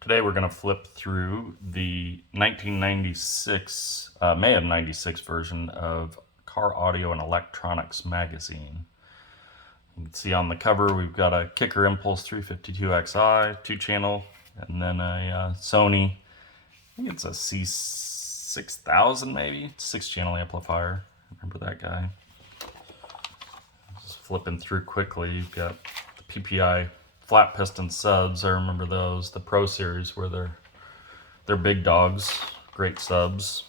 Today we're going to flip through the 1996, May of 96 version of Car Audio and Electronics magazine. You can see on the cover we've got a Kicker Impulse 352XI, 2-channel, and then a Sony, I think it's a C6000 maybe, 6-channel amplifier. Remember that guy? Just flipping through quickly, you've got the PPI flat piston subs. I remember those. The Pro Series were they're big dogs, great subs.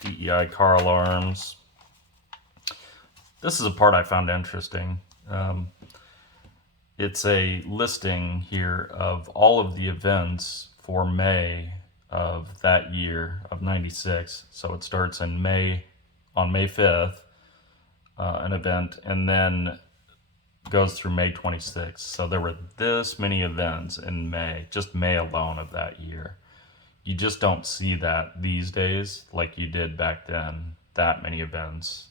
DEI car alarms. This is a part I found interesting. It's a listing here of all of the events for May of that year of 96. So it starts in May, on May 5th, an event, and then goes through May 26th. So there were this many events in May, just May alone of that year. You just don't see that these days like you did back then, that many events.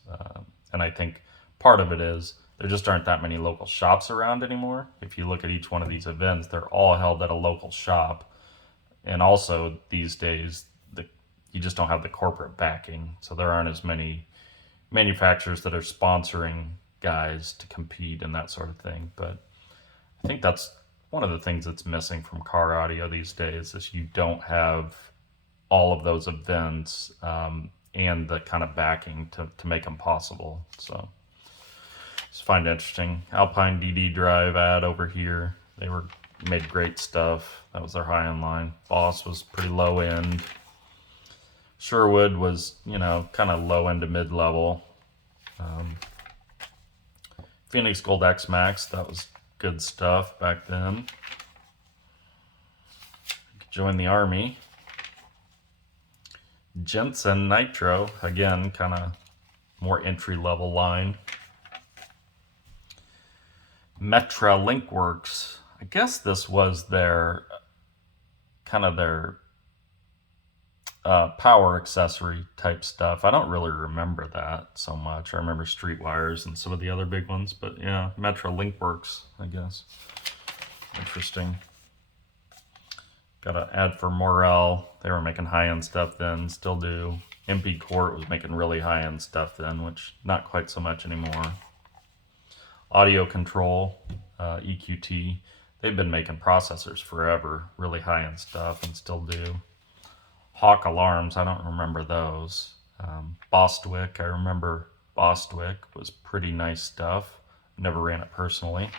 And I think part of it is there just aren't that many local shops around anymore. If you look at each one of these events, they're all held at a local shop. And also these days, you just don't have the corporate backing. So there aren't as many manufacturers that are sponsoring guys to compete and that sort of thing. But I think that's one of the things that's missing from car audio these days is you don't have all of those events and the kind of backing to make them possible. So just find it interesting. Alpine DD Drive ad over here. They made great stuff. That was their high end line. Boss was pretty low end. Sherwood was, kind of low end to mid level. Phoenix Gold X Max, that was good stuff back then. Join the Army. Jensen Nitro, again, kind of more entry level line. Metra Linkworks, I guess this was their power accessory type stuff. I don't really remember that so much. I remember Streetwires and some of the other big ones, but yeah, Metra Linkworks, I guess. Interesting. Got an ad for Morel. They were making high-end stuff then, still do. MP Court was making really high-end stuff then, which not quite so much anymore. Audio Control, EQT. They've been making processors forever, really high-end stuff, and still do. Hawk Alarms, I don't remember those. Bostwick, I remember Bostwick was pretty nice stuff. Never ran it personally.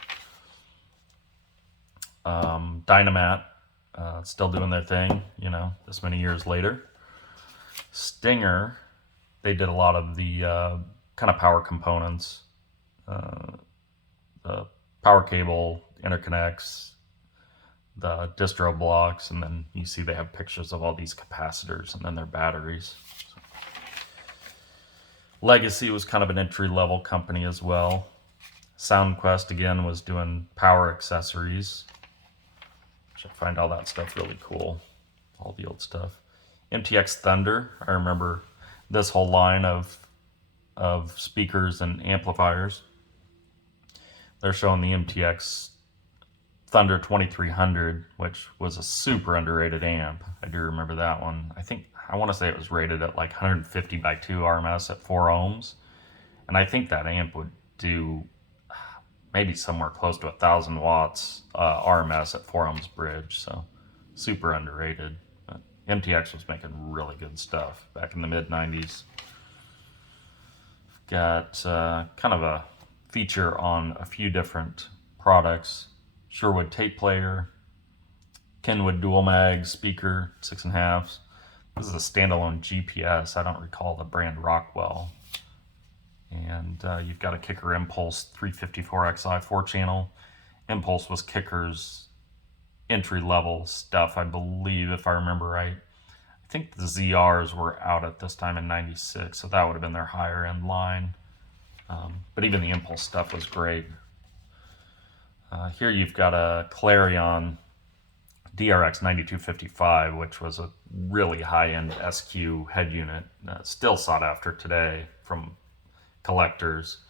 Dynamat, still doing their thing, this many years later. Stinger, they did a lot of the kind of power components, the power cable interconnects, the distro blocks, and then you see they have pictures of all these capacitors and then their batteries. Legacy was kind of an entry-level company as well. SoundQuest, again, was doing power accessories, which I find all that stuff really cool, all the old stuff. MTX Thunder, I remember this whole line of speakers and amplifiers. They're showing the MTX Thunder 2300, which was a super underrated amp. I do remember that one. I want to say it was rated at like 150 by 2 RMS at 4 ohms. And I think that amp would do maybe somewhere close to 1,000 watts RMS at 4 ohms bridge. So super underrated. But MTX was making really good stuff back in the mid 90s. Got kind of a feature on a few different products. Sherwood tape player, Kenwood dual mag speaker, 6.5. This is a standalone GPS. I don't recall the brand Rockwell. And you've got a Kicker Impulse 354XI 4-channel. Impulse was Kicker's entry-level stuff, I believe, if I remember right. I think the ZRs were out at this time in 96, so that would have been their higher-end line. But even the Impulse stuff was great. Here you've got a Clarion DRX 9255, which was a really high-end SQ head unit, still sought after today from collectors.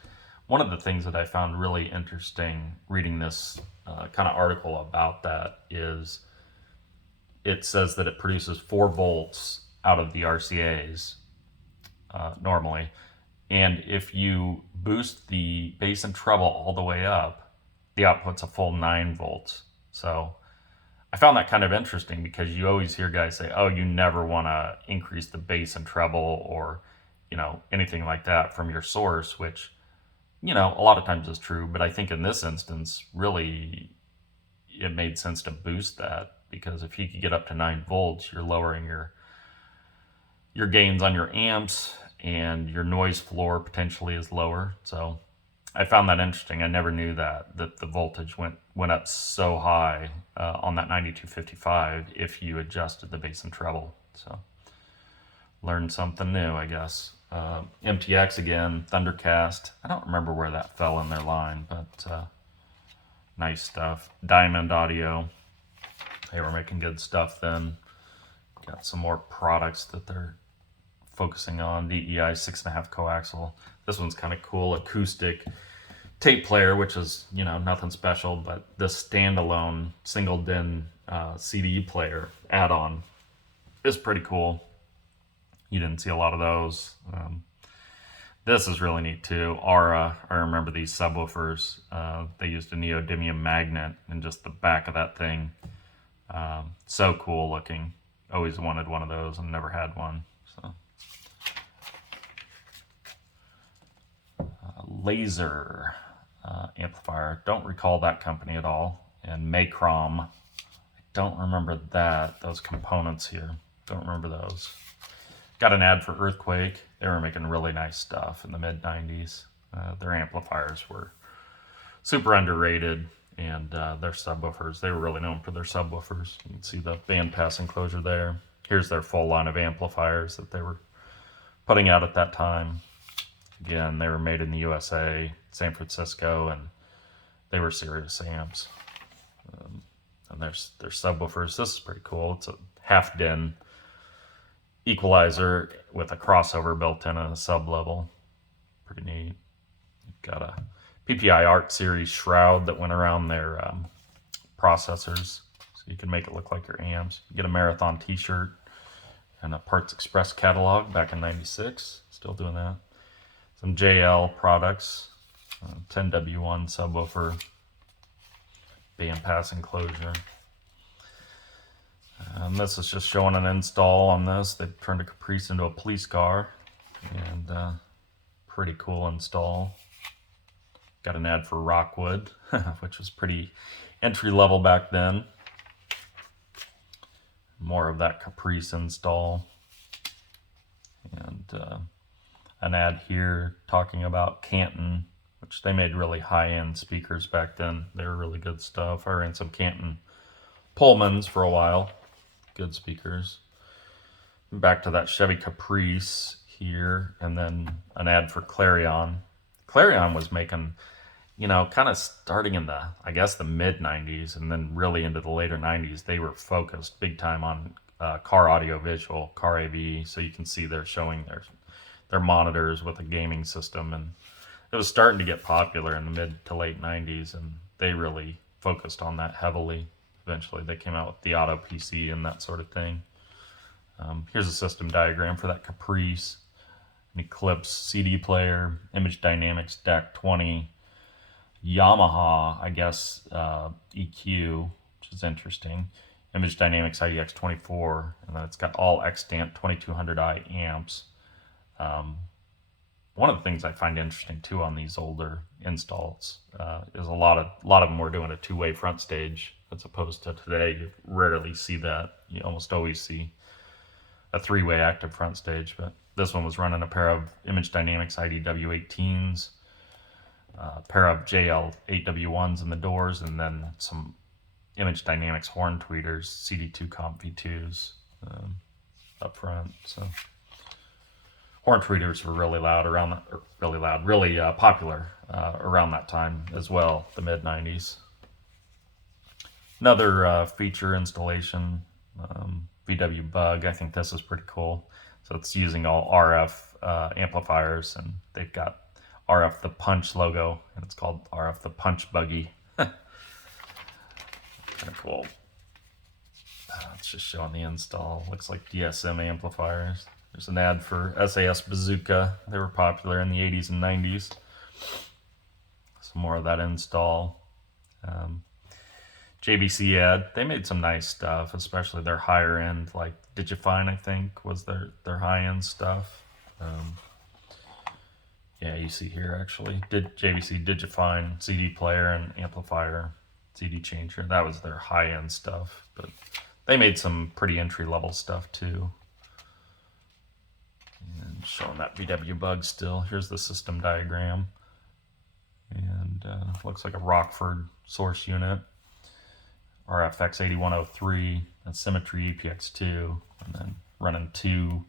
One of the things that I found really interesting reading this kind of article about that is it says that it produces 4 volts out of the RCAs normally. And if you boost the bass and treble all the way up, the output's a full 9 volts. So I found that kind of interesting because you always hear guys say, oh, you never want to increase the bass and treble or, anything like that from your source, which, a lot of times is true. But I think in this instance, really, it made sense to boost that because if you could get up to 9 volts, you're lowering your gains on your amps and your noise floor potentially is lower. So I found that interesting. I never knew that the voltage went up so high on that 9255 if you adjusted the bass and treble. So learned something new, I guess. MTX again, Thundercast. I don't remember where that fell in their line, but nice stuff. Diamond Audio. They were making good stuff then. Got some more products that they're focusing on. DEI 6.5 coaxial. This one's kind of cool. Acoustic tape player, which is, nothing special, but this standalone single DIN CD player add-on is pretty cool. You didn't see a lot of those. This is really neat too. Aura, I remember these subwoofers. They used a neodymium magnet in just the back of that thing. So cool looking. Always wanted one of those and never had one. So, Laser amplifier. Don't recall that company at all. And Maycrom. I don't remember those components here. Don't remember those. Got an ad for Earthquake. They were making really nice stuff in the mid-90s. Their amplifiers were super underrated, and their subwoofers, they were really known for their subwoofers. You can see the bandpass enclosure there. Here's their full line of amplifiers that they were putting out at that time. Again, they were made in the USA, San Francisco, and they were serious amps. And there's their subwoofers. This is pretty cool. It's a half DIN equalizer with a crossover built in at a sub level. Pretty neat. You've got a PPI Art Series shroud that went around their processors, so you can make it look like your amps. You get a Marathon t-shirt and a Parts Express catalog back in '96. Still doing that. Some JL products, 10W1 subwoofer, bandpass enclosure. This is just showing an install on this. They've turned a Caprice into a police car, and pretty cool install. Got an ad for Rockwood, which was pretty entry level back then. More of that Caprice install. And an ad here talking about Canton, which they made really high-end speakers back then. They were really good stuff. I ran some Canton Pullmans for a while. Good speakers. Back to that Chevy Caprice here, and then an ad for Clarion. Clarion was making, kind of starting in the mid-90s, and then really into the later 90s, they were focused big time on car audio visual, car AV, so you can see they're showing their monitors with a gaming system, and it was starting to get popular in the mid to late 90s, and they really focused on that heavily. Eventually they came out with the Auto PC and that sort of thing. Here's a system diagram for that Caprice. An Eclipse CD player, Image Dynamics DAC 20, Yamaha, EQ, which is interesting. Image Dynamics IDX 24, and then it's got all extant 2200i amps. One of the things I find interesting too on these older installs is a lot of them were doing a two-way front stage, as opposed to today. You rarely see that. You almost always see a three-way active front stage, but this one was running a pair of Image Dynamics IDW18s, a pair of JL 8W1s in the doors, and then some Image Dynamics horn tweeters, CD2 Comp V2s up front. So horn tweeters were really loud really popular around that time as well, the mid 90s. Another feature installation, VW Bug. I think this is pretty cool. So it's using all RF amplifiers, and they've got RF the Punch logo, and it's called RF the Punch Buggy. Kind of cool. It's just showing the install. Looks like DSM amplifiers. There's an ad for SAS Bazooka. They were popular in the 80s and 90s. Some more of that install. JVC ad. They made some nice stuff, especially their higher end, like Digifine, I think, was their high end stuff. Yeah, you see here actually. JVC Digifine CD player and amplifier, CD changer. That was their high end stuff, but they made some pretty entry level stuff too. And showing that VW Bug still. Here's the system diagram. And looks like a Rockford source unit. RFX 8103, and Symmetry EPX2, and then running two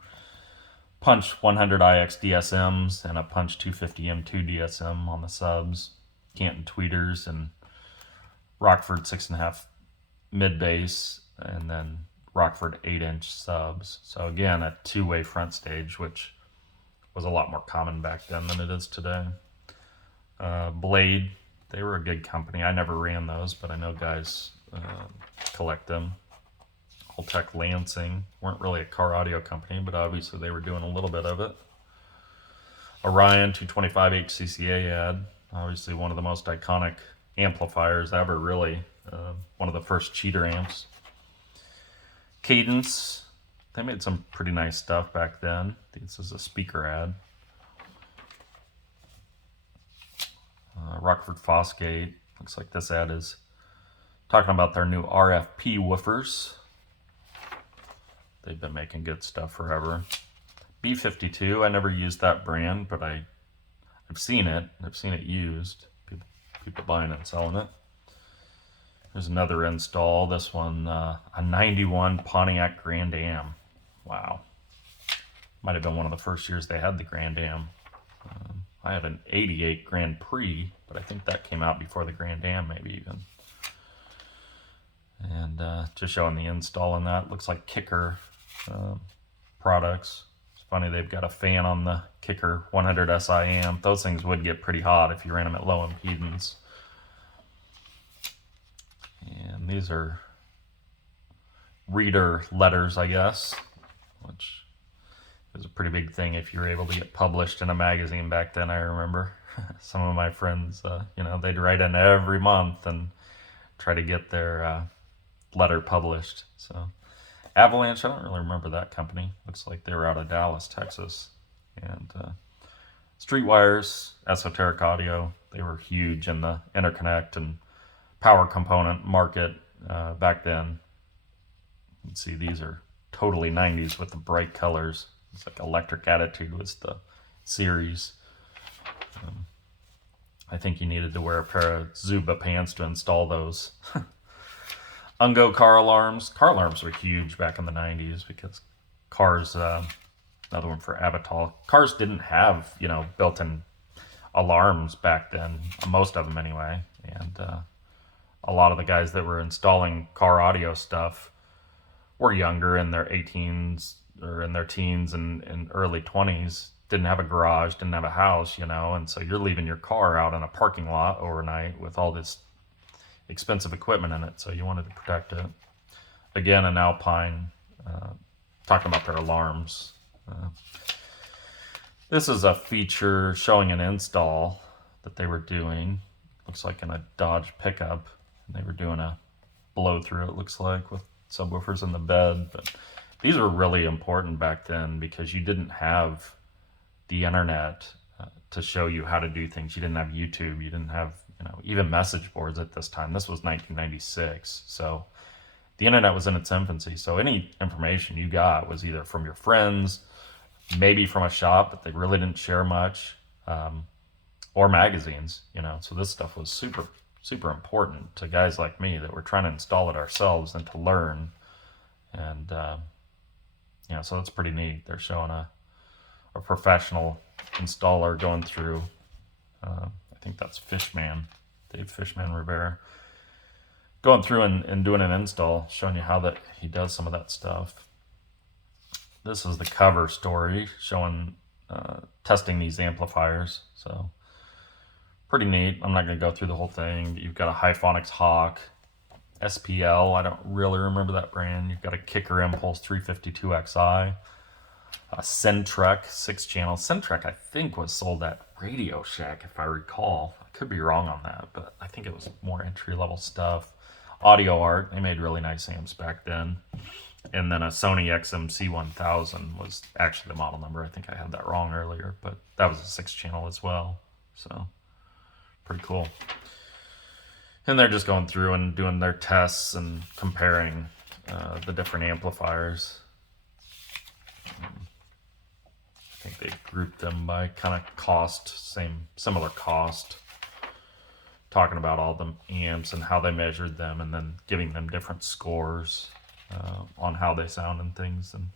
Punch 100IX DSMs and a Punch 250 M2 DSM on the subs, Canton tweeters, and Rockford 6.5 mid bass, and then Rockford 8-inch subs. So again, a two-way front stage, which was a lot more common back then than it is today. Blade, they were a good company. I never ran those, but I know guys collect them. Holtec Lansing weren't really a car audio company, but obviously they were doing a little bit of it. Orion 225 HCCA ad, obviously one of the most iconic amplifiers ever, really. One of the first cheater amps. Cadence, they made some pretty nice stuff back then. This is a speaker ad. Rockford Fosgate, looks like this ad is talking about their new RFP woofers. They've been making good stuff forever. B52, I never used that brand, but I've seen it. I've seen it used. People buying it and selling it. There's another install. This one, a 91 Pontiac Grand Am. Wow. Might have been one of the first years they had the Grand Am. I had an 88 Grand Prix, but I think that came out before the Grand Am, maybe even. And just showing the install in that. Looks like Kicker products. It's funny, they've got a fan on the Kicker 100 SI amp. Those things would get pretty hot if you ran them at low impedance. And these are reader letters, I guess, which is a pretty big thing if you were able to get published in a magazine back then. I remember some of my friends, they'd write in every month and try to get their letter published. So Avalanche, I don't really remember that company. Looks like they were out of Dallas, Texas. And Streetwires, Esoteric Audio, they were huge in the interconnect and power component market back then. You can see these are totally 90s with the bright colors. It's like Electric Attitude was the series. I think you needed to wear a pair of Zuba pants to install those. Ungo car alarms. Car alarms were huge back in the 90s because cars, another one for Avital. Cars didn't have, built-in alarms back then, most of them anyway. And a lot of the guys that were installing car audio stuff were younger, in their 18s or in their teens and early 20s, didn't have a garage, didn't have a house, and so you're leaving your car out in a parking lot overnight with all this expensive equipment in it, so you wanted to protect it. Again, an Alpine, talking about their alarms. This is a feature showing an install that they were doing. Looks like in a Dodge pickup. And they were doing a blow through, it looks like, with subwoofers in the bed. But these were really important back then because you didn't have the internet to show you how to do things. You didn't have YouTube. You didn't have, even message boards at this time. This was 1996. So the internet was in its infancy. So any information you got was either from your friends, maybe from a shop, but they really didn't share much, or magazines, So this stuff was super, super important to guys like me that were trying to install it ourselves and to learn. And, so it's pretty neat. They're showing a professional installer going through, I think that's Fishman, Dave Fishman Rivera, going through and doing an install, showing you how that he does some of that stuff. This is the cover story showing testing these amplifiers. So pretty neat. I'm not going to go through the whole thing, but you've got a Hyphonics Hawk, SPL. I don't really remember that brand. You've got a Kicker Impulse 352XI. A Centrek 6-channel. Centrek, I think, was sold at Radio Shack, if I recall. I could be wrong on that, but I think it was more entry-level stuff. Audio Art, they made really nice amps back then. And then a Sony XM-C1000 was actually the model number. I think I had that wrong earlier, but that was a 6-channel as well. So, pretty cool. And they're just going through and doing their tests and comparing the different amplifiers. I think they grouped them by kind of cost, similar cost. Talking about all the amps and how they measured them, and then giving them different scores on how they sound and things. And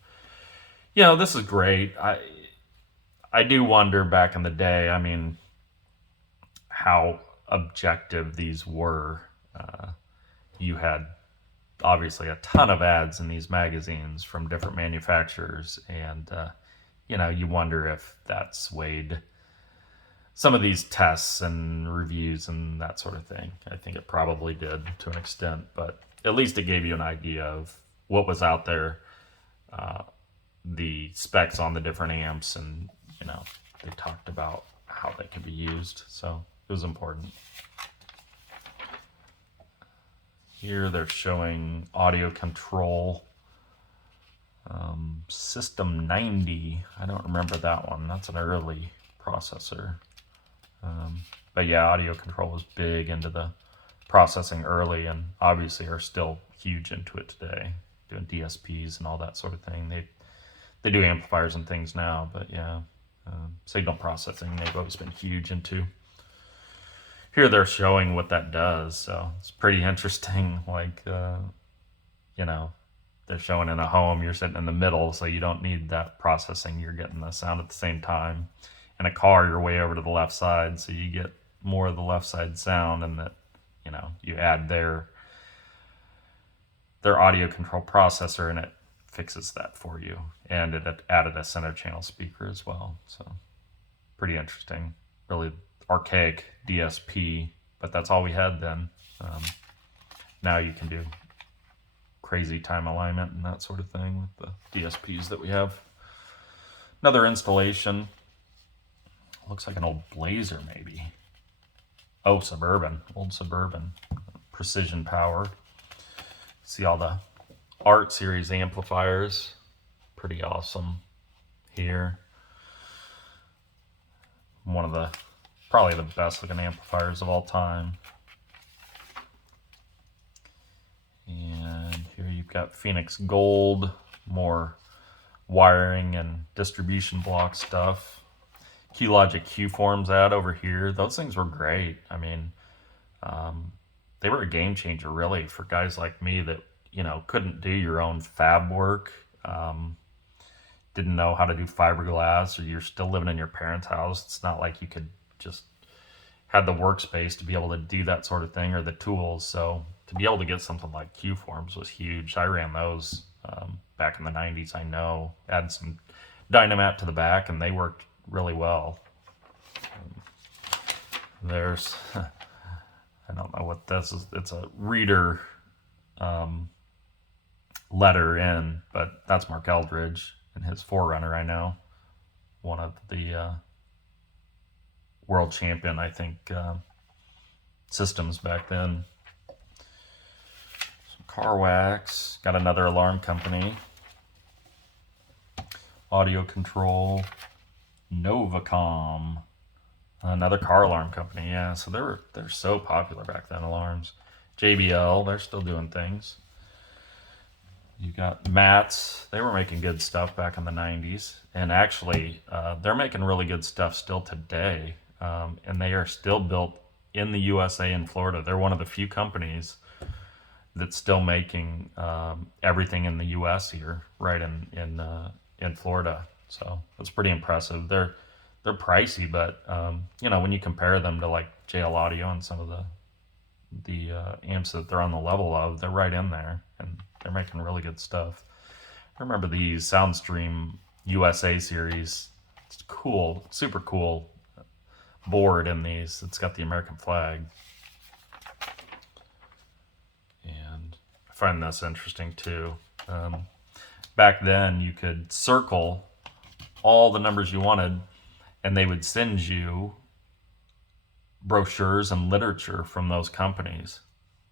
you know, this is great. I do wonder back in the day, I mean, how objective these were. You had obviously a ton of ads in these magazines from different manufacturers, and you know, you wonder if that swayed some of these tests and reviews and that sort of thing. I think it probably did to an extent, but at least it gave you an idea of what was out there, the specs on the different amps, and you know, they talked about how they could be used, so it was important. Here they're showing Audio Control System 90. I don't remember that one. That's an early processor. But yeah, Audio Control was big into the processing early, and obviously are still huge into it today, doing DSPs and all that sort of thing. They do amplifiers and things now, but yeah, signal processing they've always been huge into. Here they're showing what that does, so it's pretty interesting. Like, you know, they're showing in a home, you're sitting in the middle, so you don't need that processing. You're getting the sound at the same time. In a car, you're way over to the left side, so you get more of the left side sound, and that, you know, you add their audio control processor, and it fixes that for you. And it added a center channel speaker as well, so pretty interesting. Really archaic DSP, but that's all we had then. Now you can do crazy time alignment and that sort of thing with the DSPs that we have. Another installation. Looks like an old Blazer, maybe. Oh, Suburban. Old Suburban. Precision Power. See all the Art Series amplifiers. Pretty awesome here. One of the, probably the best looking amplifiers of all time. And here you've got Phoenix Gold. More wiring and distribution block stuff. QLogic Q-Forms ad over here. Those things were great. I mean, they were a game changer really for guys like me that, you know, couldn't do your own fab work, didn't know how to do fiberglass, or you're still living in your parents' house. It's not like you could just have the workspace to be able to do that sort of thing, or the tools. So to be able to get something like Q-Forms was huge. I ran those back in the 90s, I know. Add some Dynamat to the back, and they worked really well. There's, I don't know what this is. It's a reader letter in, but that's Mark Eldridge and his Forerunner, I know. One of the world champion, I think, systems back then. Some car wax. Got another alarm company. Audio Control. Novacom, another car alarm company. Yeah, so they're so popular back then, alarms. JBL, they're still doing things. You got Mats, they were making good stuff back in the 90s, and actually they're making really good stuff still today, and they are still built in the USA and Florida. They're one of the few companies that's still making everything in the US here, right in Florida. So that's pretty impressive. They're pricey, but you know, when you compare them to like JL Audio and some of the amps that they're on the level of, they're right in there, and they're making really good stuff. I remember the Soundstream USA series. It's cool, super cool board in these. It's got the American flag. And find this interesting too. Back then, you could circle all the numbers you wanted, and they would send you brochures and literature from those companies.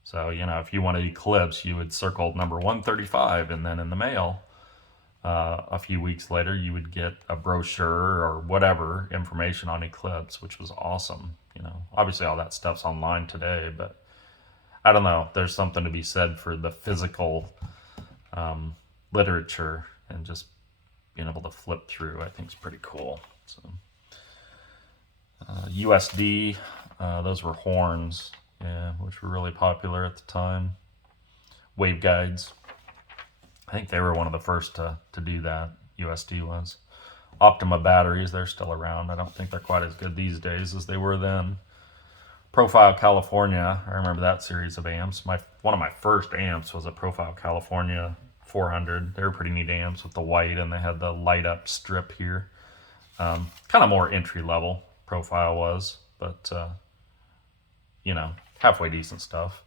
So, if you wanted Eclipse, you would circle number 135, and then in the mail, a few weeks later, you would get a brochure or whatever information on Eclipse, which was awesome. Obviously all that stuff's online today, but I don't know. There's something to be said for the physical literature, and just being able to flip through, I think is pretty cool. So, USD, those were horns, which were really popular at the time. Waveguides, I think they were one of the first to do that. USD was. Optima batteries, they're still around. I don't think they're quite as good these days as they were then. Profile California, I remember that series of amps. One of my first amps was a Profile California 400. They were pretty neat amps with the white, and they had the light up strip here. Kind of more entry level Profile was, but halfway decent stuff.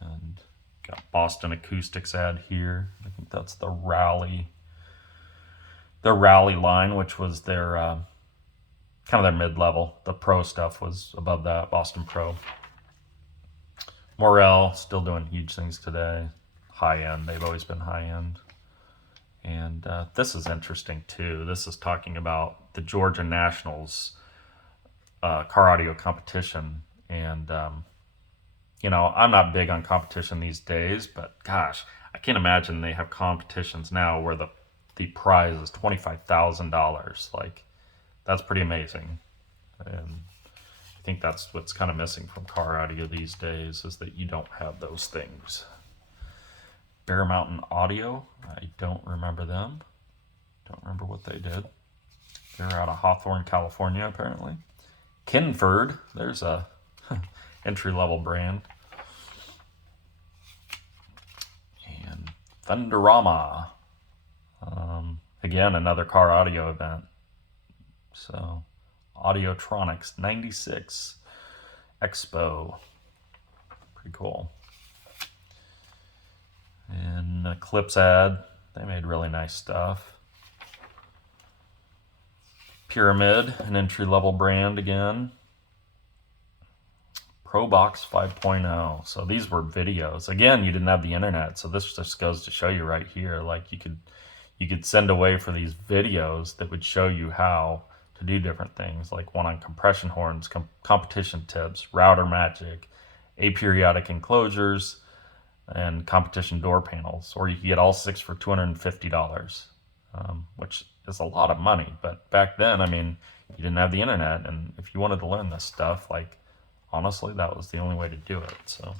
And got Boston Acoustics ad here. I think that's the Rally line, which was their kind of their mid-level. The Pro stuff was above that, Boston Pro. Morel, still doing huge things today. High-end, they've always been high-end. And this is interesting too. This is talking about the Georgia Nationals car audio competition. And, I'm not big on competition these days, but gosh, I can't imagine they have competitions now where the prize is $25,000. Like, that's pretty amazing. And I think that's what's kind of missing from car audio these days, is that you don't have those things. Bear Mountain Audio, I don't remember them. Don't remember what they did. They're out of Hawthorne, California, apparently. Kinford, there's a entry-level brand. And Thunderama. Again, another car audio event. So, Audiotronics 96 Expo. Pretty cool. And Eclipse ad. They made really nice stuff. Pyramid, an entry-level brand again. ProBox 5.0. So these were videos. Again, you didn't have the internet, so this just goes to show you right here. Like, you could send away for these videos that would show you how to do different things, like one on compression horns, competition tips, router magic, aperiodic enclosures, and competition door panels. Or you could get all 6 for $250, which is a lot of money. But back then, you didn't have the internet, and if you wanted to learn this stuff, honestly, that was the only way to do it. So,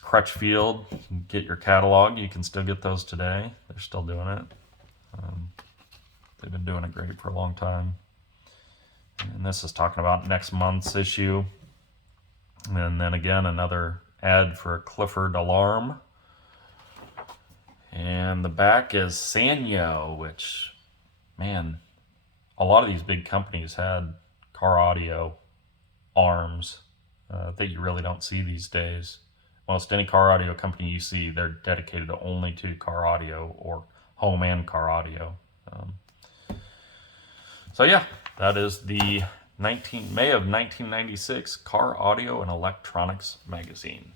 Crutchfield, get your catalog. You can still get those today. They're still doing it. They've been doing it great for a long time. And this is talking about next month's issue. And then again, another ad for Clifford Alarm. And the back is Sanyo, which, man, a lot of these big companies had car audio arms that you really don't see these days. Most any car audio company you see, they're dedicated only to car audio or home and car audio. So yeah, that is the May of 1996 Car Audio and Electronics magazine.